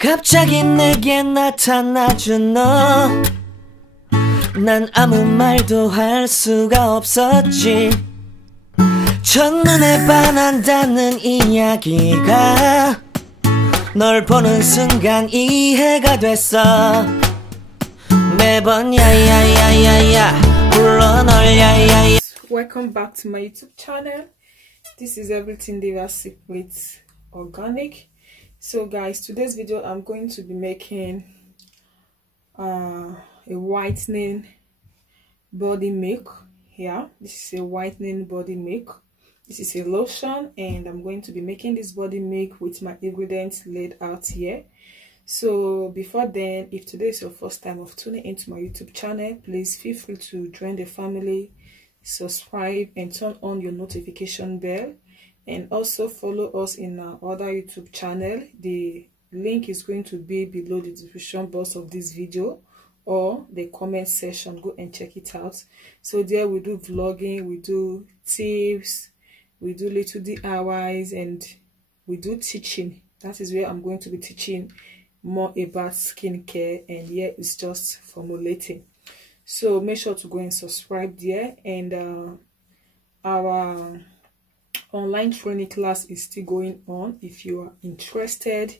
갑자기 내게 나타나준 너, 난 아무 말도 할 수가 없었지. 첫눈에 반한다는 이야기가 널 보는 순간 이해가 됐어. 매번 야야야야야 불러 널 야야야. Welcome back to my YouTube channel. This is everything diversive with organic. So guys, today's video I'm going to be making a whitening body milk. Yeah, this is a whitening body milk. This is a lotion, and I'm going to be making this body milk with my ingredients laid out here. So before then, if today is your first time of tuning into my YouTube channel, please feel free to join the family, subscribe and turn on your notification bell, and also follow us in our other YouTube channel. The link is going to be below the description box of this video or the comment section. Go and check it out. So there we do vlogging, we do tips, we do little DIYs, and we do teaching. That is where I'm going to be teaching more about skincare, and here it's just formulating. So make sure to go and subscribe there. And our online training class is still going on. If you are interested,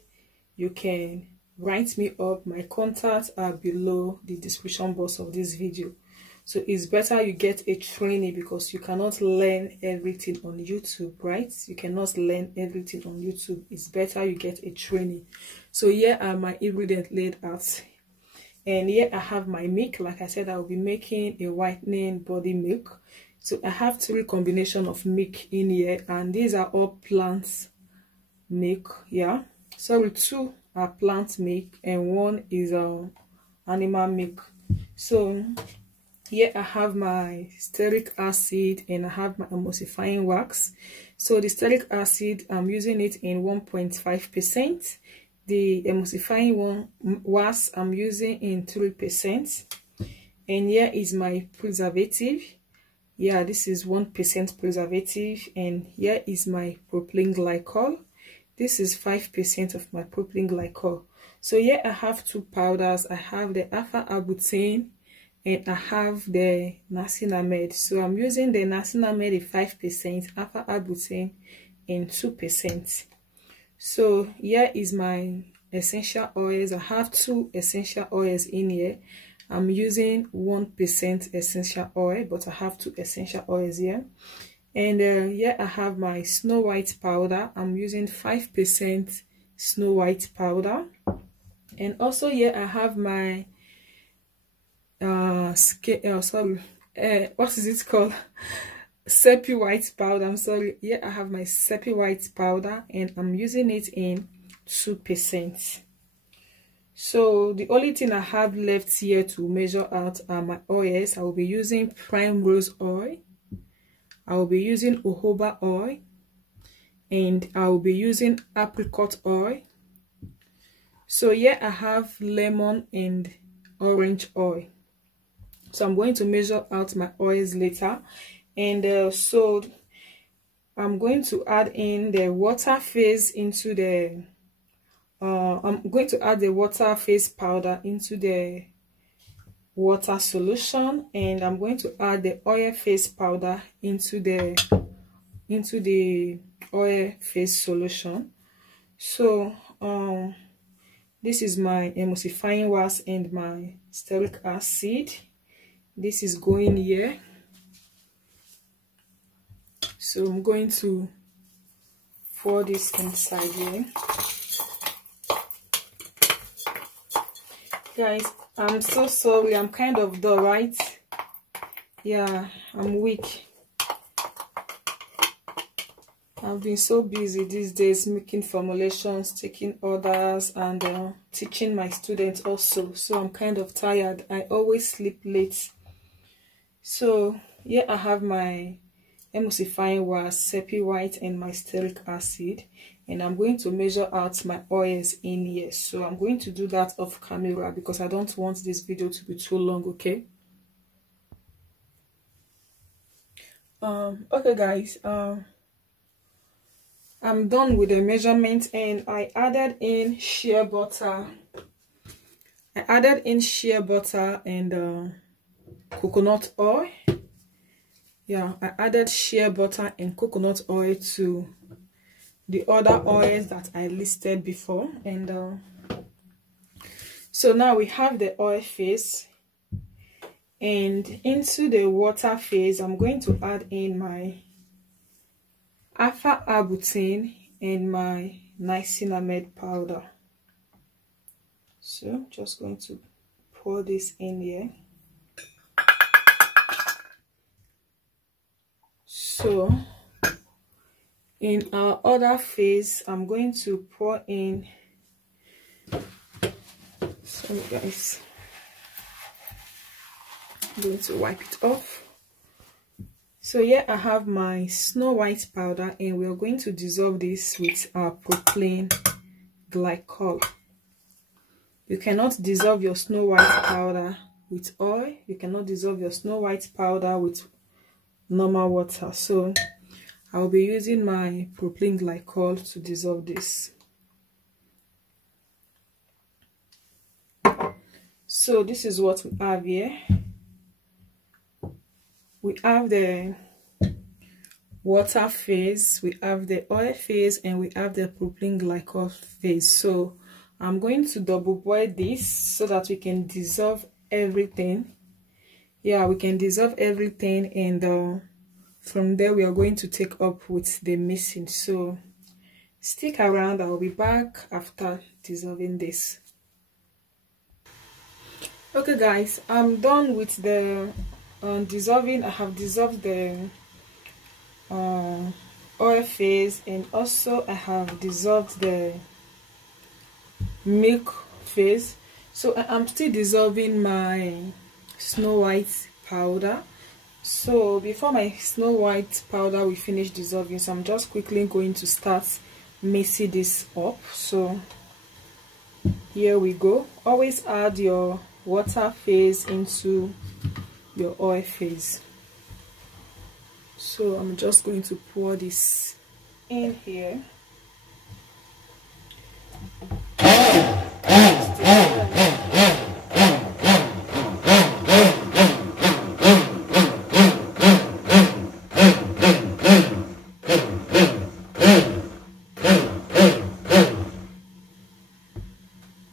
you can write me up. My contacts are below the description box of this video. So it's better you get a training, because you cannot learn everything on YouTube, right? You cannot learn everything on YouTube. It's better you get a training. So here are my ingredients laid out, and here I have my milk. Like I said, I will be making a whitening body milk. So I have 3 combinations of milk in here, and these are all plant milk. Yeah, sorry, 2 are plant milk and 1 is animal milk. So here I have my stearic acid and I have my emulsifying wax. So the stearic acid, I'm using it in 1.5%. The emulsifying wax I'm using in 3%. And here is my preservative. Yeah, this is 1% preservative. And here is my proplyenglycol. This is 5% of my proplyenglycol. So here I have 2 powders. I have the alpha arbutin and I have the niacinamide. So I'm using the niacinamide in 5%, alpha arbutin in 2%. So here is my essential oils. I have 2 essential oils in here. I'm using 1% essential oil, but I have 2 essential oils here. And here I have my snow white powder. I'm using 5% snow white powder. And also here I have my what is it called? Sepiwhite powder. I'm sorry. Here I have my sepiwhite powder, and I'm using it in 2%. So the only thing I have left here to measure out are my oils. I will be using primrose oil, I will be using jojoba oil, and I will be using apricot oil. So here I have lemon and orange oil. So I'm going to measure out my oils later. And so I'm going to add in the water phase into the I'm going to add the water phase powder into the water solution, and I'm going to add the oil phase powder into the oil phase solution. So this is my emulsifying wax and my stearic acid. This is going here. So I'm going to pour this inside here. Guys, I'm so sorry, I'm kind of dull, right? Yeah, I'm weak. I've been so busy these days making formulations, taking orders, and teaching my students also. So I'm kind of tired. I always sleep late. So here I have my emulsifying wax, sepiwhite, and my stearic acid, and I'm going to measure out my oils in here. So I'm going to do that off camera because I don't want this video to be too long. Okay. Okay guys, I'm done with the measurement, and I added in shea butter. I added in shea butter and coconut oil. Yeah, I added shea butter and coconut oil to the other oils that I listed before. And so now we have the oil phase, and into the water phase I'm going to add in my alpha arbutin and my niacinamide powder. So just going to pour this in here. So in our other phase I'm going to pour in, sorry guys, I'm going to wipe it off. So here I have my snow white powder, and we are going to dissolve this with our proplyenglycol. You cannot dissolve your snow white powder with oil. You cannot dissolve your snow white powder with normal water. So I'll be using my proplyenglycol to dissolve this. So this is what we have here. We have the water phase, we have the oil phase, and we have the proplyenglycol phase. So I'm going to double boil this so that we can dissolve everything. Yeah, we can dissolve everything, and from there we are going to take up with the mixing. So stick around, I'll be back after dissolving this. Okay guys, I'm done with the dissolving. I have dissolved the oil phase, and also I have dissolved the milk phase. So I'm still dissolving my snow white powder. So before my snow white powder we finish dissolving, so I'm just quickly going to start mixing this up. So here we go. Always add your water phase into your oil phase. So I'm just going to pour this in here.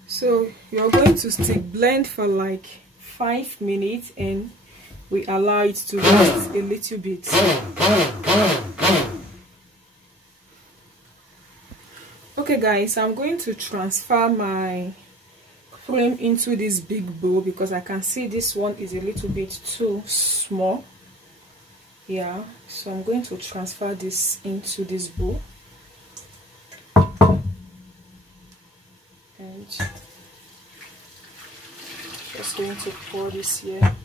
So you're going to stick blend for like 5 minutes, and we allow it to rest a little bit. Okay guys, I'm going to transfer my cream into this big bowl because I can see this one is a little bit too small. Yeah, so I'm going to transfer this into this bowl. And just going to pour this here.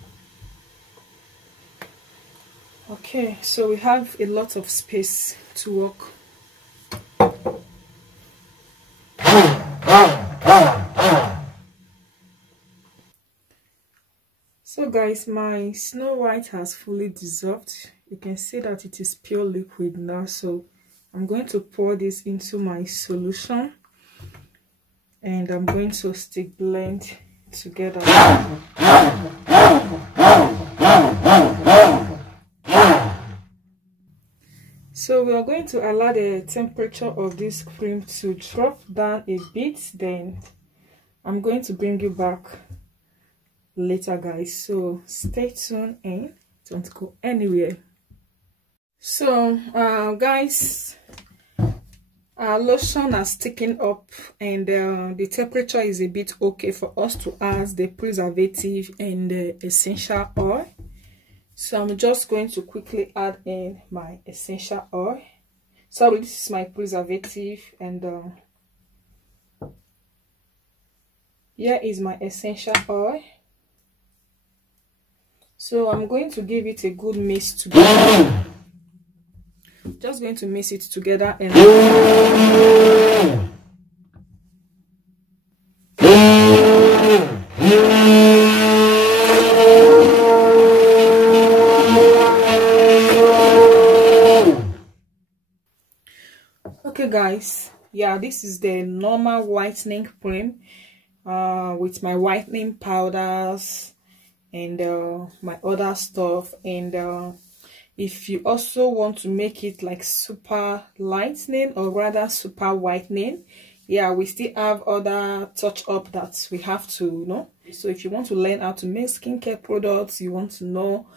Okay, so we have a lot of space to work. So guys, my snow white has fully dissolved. You can see that it is pure liquid now. So I'm going to pour this into my solution, and I'm going to stick blend together. So we are going to allow the temperature of this cream to drop down a bit, then I'm going to bring you back later guys. So stay tuned and don't go anywhere. So guys, our lotion has taken up, and the temperature is a bit okay for us to add the preservative and the essential oil. So I'm just going to quickly add in my essential oil. Sorry, this is my preservative, and here is my essential oil. So I'm going to give it a good mix together. Just going to mix it together and guys, yeah, this is the normal whitening cream with my whitening powders and my other stuff. And if you also want to make it like super lightening, or rather super whitening, yeah, we still have other touch up that we have to, you know. So if you want to learn how to make skincare products, you want to know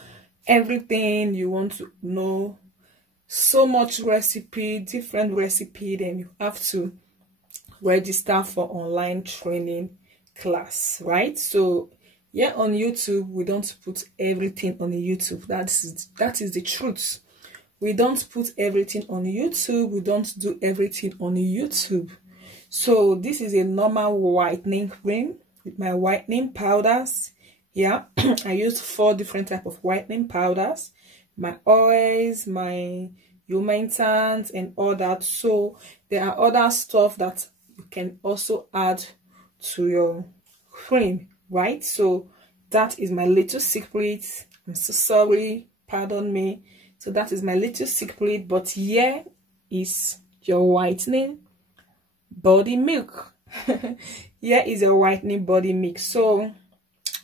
everything, you want to know so much recipe, different recipe, then you have to register for online training class, right? So yeah, on YouTube we don't put everything on YouTube. That is the truth. We don't put everything on YouTube. We don't do everything on YouTube. So this is a normal whitening cream with my whitening powders. Yeah, I used 4 different type of whitening powders, my oils, my humectants, and all that. So there are other stuff that you can also add to your cream, right? So that is my little secret. I'm so sorry, pardon me. So that is my little secret, but here is your whitening body milk. Here is a whitening body milk. So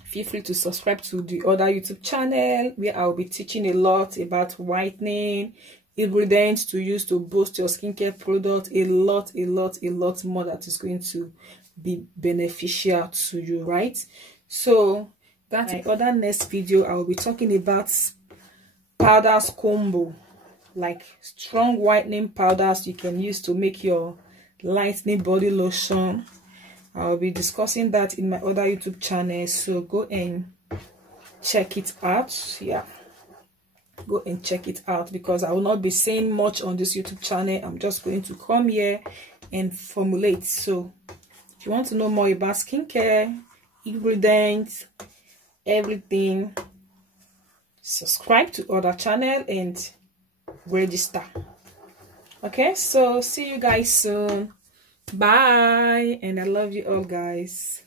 feel free to subscribe to the other YouTube channel where I'll be teaching a lot about whitening, ingredients to use to boost your skincare product, a lot more that is going to be beneficial to you, right? So that's my other next video. I will be talking about powders combo, like strong whitening powders you can use to make your lightening body lotion. I'll be discussing that in my other YouTube channel, so go and check it out. Yeah, go and check it out, because I will not be saying much on this YouTube channel. I'm just going to come here and formulate. So if you want to know more about skincare, ingredients, everything, subscribe to other channel and register. Okay, so see you guys soon. Bye, and I love you all, guys.